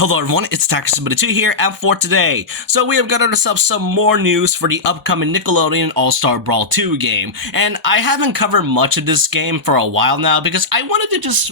Hello everyone, it's Tacker72 here, and for today, so we have got ourselves some more news for the upcoming Nickelodeon All-Star Brawl 2 game, and I haven't covered much of this game for a while now because I wanted to just,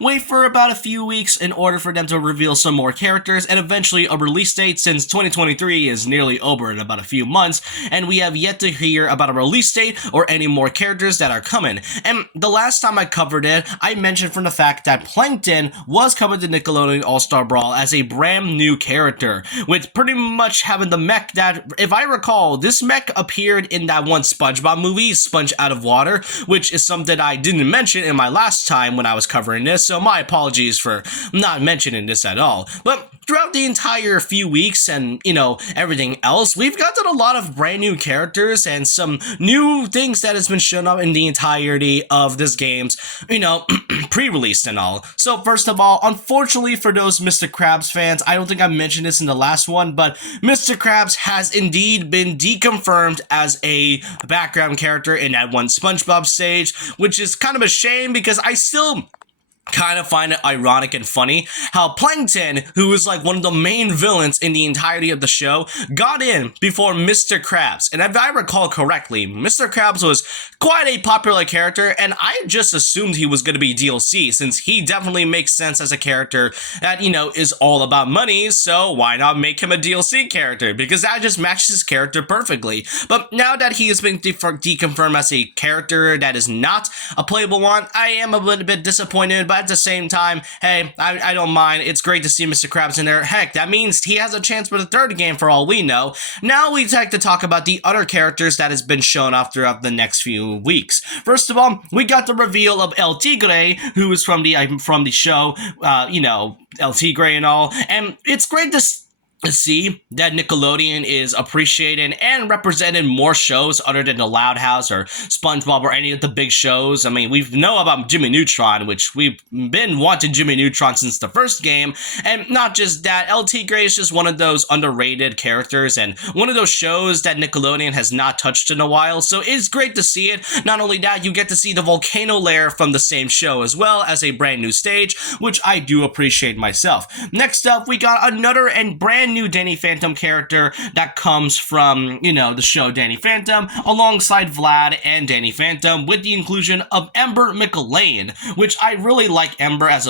wait for about a few weeks in order for them to reveal some more characters and eventually a release date since 2023 is nearly over in about a few months, and we have yet to hear about a release date or any more characters that are coming. And the last time I covered it, I mentioned from the fact that Plankton was coming to Nickelodeon All-Star Brawl as a brand new character, with pretty much having the mech that, if I recall, this mech appeared in that one SpongeBob movie, Sponge Out of Water, which is something I didn't mention in my last time when I was covering this, so my apologies for not mentioning this at all. But throughout the entire few weeks and, everything else, we've gotten a lot of brand new characters and some new things that has been shown up in the entirety of this game's, pre-released and all. So first of all, unfortunately for those Mr. Krabs fans, I don't think I mentioned this in the last one, but Mr. Krabs has indeed been deconfirmed as a background character in that one SpongeBob stage, which is kind of a shame because I still kind of find it ironic and funny how Plankton, who is like one of the main villains in the entirety of the show, got in before Mr. Krabs. And if I recall correctly, Mr. Krabs was quite a popular character, and I just assumed he was going to be DLC since he definitely makes sense as a character that, is all about money, so why not make him a DLC character? Because that just matches his character perfectly. But now that he has been deconfirmed as a character that is not a playable one, I am a little bit disappointed, but at the same time, hey, I don't mind. It's great to see Mr. Krabs in there. Heck, that means he has a chance for the third game for all we know. Now we'd like to talk about the other characters that has been shown off throughout the next few weeks. First of all, we got the reveal of El Tigre, who is from the show, El Tigre and all, and it's great to see that Nickelodeon is appreciating and representing more shows other than the Loud House or SpongeBob or any of the big shows. I mean, we know about Jimmy Neutron, which we've been wanting Jimmy Neutron since the first game, and not just that, El Tigre is just one of those underrated characters and one of those shows that Nickelodeon has not touched in a while, so it's great to see it. Not only that, you get to see the volcano lair from the same show as well as a brand new stage, which I do appreciate myself. Next up, we got another and brand new Danny Phantom character that comes from, the show Danny Phantom, alongside Vlad and Danny Phantom, with the inclusion of Ember McLean, which I really like Ember as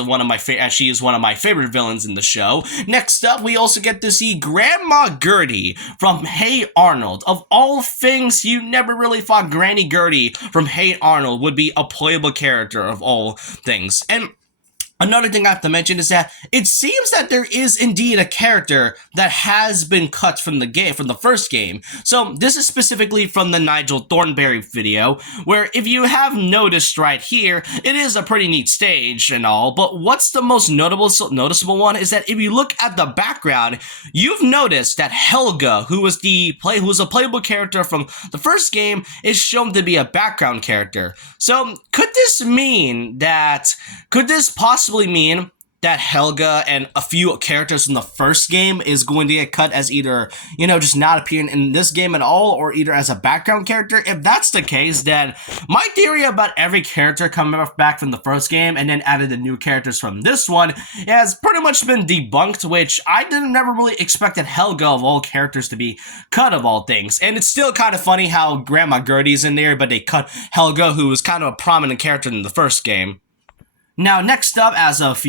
she is one of my favorite villains in the show. Next up, we also get to see Grandma Gertie from Hey Arnold. Of all things, you never really thought Granny Gertie from Hey Arnold would be a playable character of all things. And another thing I have to mention is that it seems that there is indeed a character that has been cut from the first game. So this is specifically from the Nigel Thornberry video, where if you have noticed right here, it is a pretty neat stage and all, but what's the most noticeable one is that if you look at the background, you've noticed that Helga, who was a playable character from the first game, is shown to be a background character. So could this possibly mean that Helga and a few characters from the first game is going to get cut as either, just not appearing in this game at all, or either as a background character? If that's the case, then my theory about every character coming back from the first game and then added the new characters from this one has pretty much been debunked, which I never really expected Helga of all characters to be cut of all things. And it's still kind of funny how Grandma Gertie's in there, but they cut Helga, who was kind of a prominent character in the first game. Now, next up, as of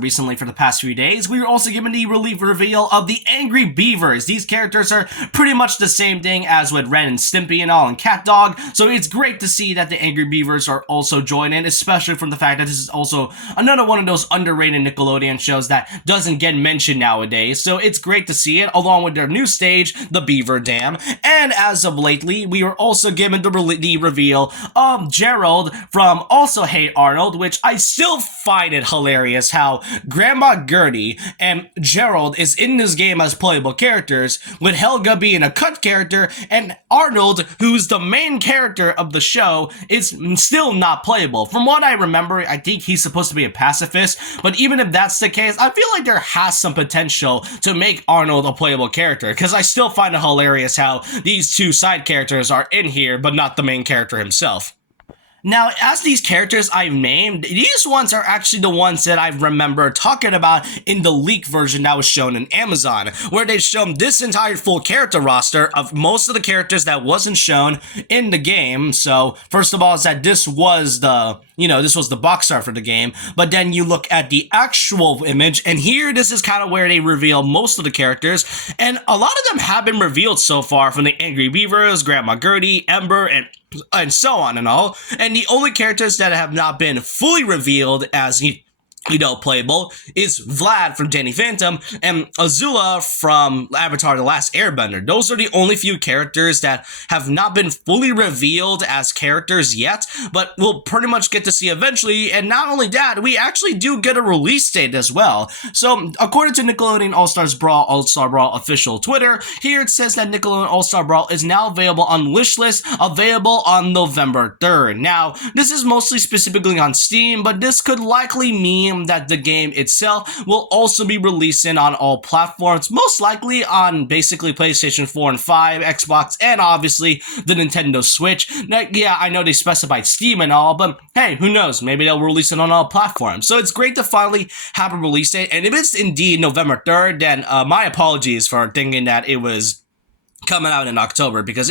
recently for the past few days, we were also given the reveal of the Angry Beavers. These characters are pretty much the same thing as with Ren and Stimpy and all and Cat Dog, so it's great to see that the Angry Beavers are also joining, especially from the fact that this is also another one of those underrated Nickelodeon shows that doesn't get mentioned nowadays, so it's great to see it, along with their new stage, the Beaver Dam. And as of lately, we were also given the reveal of Gerald from also Hey Arnold, which I still find it hilarious how Grandma Gertie and Gerald is in this game as playable characters, with Helga being a cut character, and Arnold, who's the main character of the show, is still not playable. From what I remember, I think he's supposed to be a pacifist, but even if that's the case, I feel like there has some potential to make Arnold a playable character, because I still find it hilarious how these two side characters are in here, but not the main character himself. Now, as these characters I've named, these ones are actually the ones that I remember talking about in the leak version that was shown in Amazon, where they showed this entire full character roster of most of the characters that wasn't shown in the game. So, first of all, is that this was the box art for the game, but then you look at the actual image, and here, this is kind of where they reveal most of the characters, and a lot of them have been revealed so far, from the Angry Beavers, Grandma Gertie, Ember, and so on and all. And the only characters that have not been fully revealed as playable is Vlad from Danny Phantom and Azula from Avatar The Last Airbender. Those are the only few characters that have not been fully revealed as characters yet, but we'll pretty much get to see eventually. And not only that, we actually do get a release date as well. So, according to Nickelodeon All-Star Brawl official Twitter, here it says that Nickelodeon All-Star Brawl is now available on wishlist, available on November 3rd. Now, this is mostly specifically on Steam, but this could likely mean that the game itself will also be releasing on all platforms, most likely on basically PlayStation 4 and 5, Xbox, and obviously the Nintendo Switch. Now, yeah, I know they specified Steam and all, but hey, who knows? Maybe they'll release it on all platforms. So it's great to finally have a release date, and if it's indeed November 3rd, then my apologies for thinking that it was coming out in October, because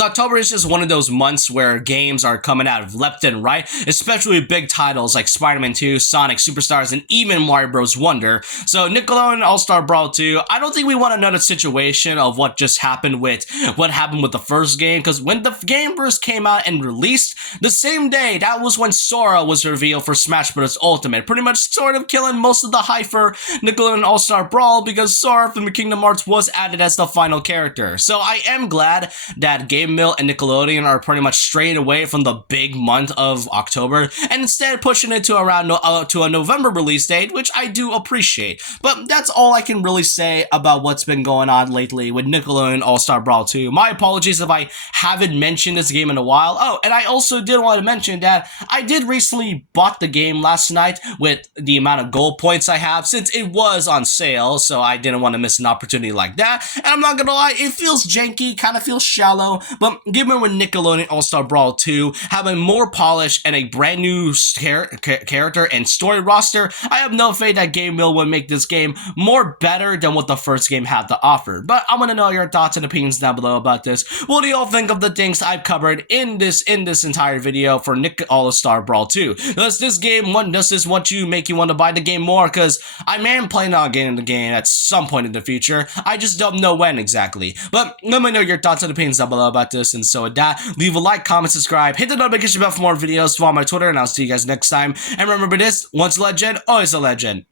October is just one of those months where games are coming out of left and right, especially big titles like Spider-Man 2, Sonic Superstars, and even Mario Bros. Wonder. So Nickelodeon All-Star Brawl 2, I don't think we want another situation of what happened with the first game, because when the game first came out and released, the same day, that was when Sora was revealed for Smash Bros. Ultimate, pretty much sort of killing most of the hype for Nickelodeon All-Star Brawl, because Sora from the Kingdom Hearts was added as the final character. So I am glad that GameMill and Nickelodeon are pretty much straying away from the big month of October and instead pushing it to around to a November release date, which I do appreciate. But that's all I can really say about what's been going on lately with Nickelodeon All-Star Brawl 2. My apologies if I haven't mentioned this game in a while. Oh, and I also did want to mention that I did recently bought the game last night with the amount of gold points I have, since it was on sale, so I didn't want to miss an opportunity like that. And I'm not gonna lie, it feels janky, kind of feels shallow, but given with Nickelodeon All-Star Brawl 2 having more polish and a brand new character and story roster, I have no faith that GameMill would make this game more better than what the first game had to offer. But I want to know your thoughts and opinions down below about this. What do you all think of the things I've covered in this entire video for Nick All-Star Brawl 2? Does this make you want to buy the game more? Because I am planning on getting the game at some point in the future. I just don't know when exactly. But let me know your thoughts and opinions down below about this. And so with that, leave a like, comment, subscribe, hit the notification bell for more videos, follow my Twitter, and I'll see you guys next time. And remember this, once a legend, always a legend.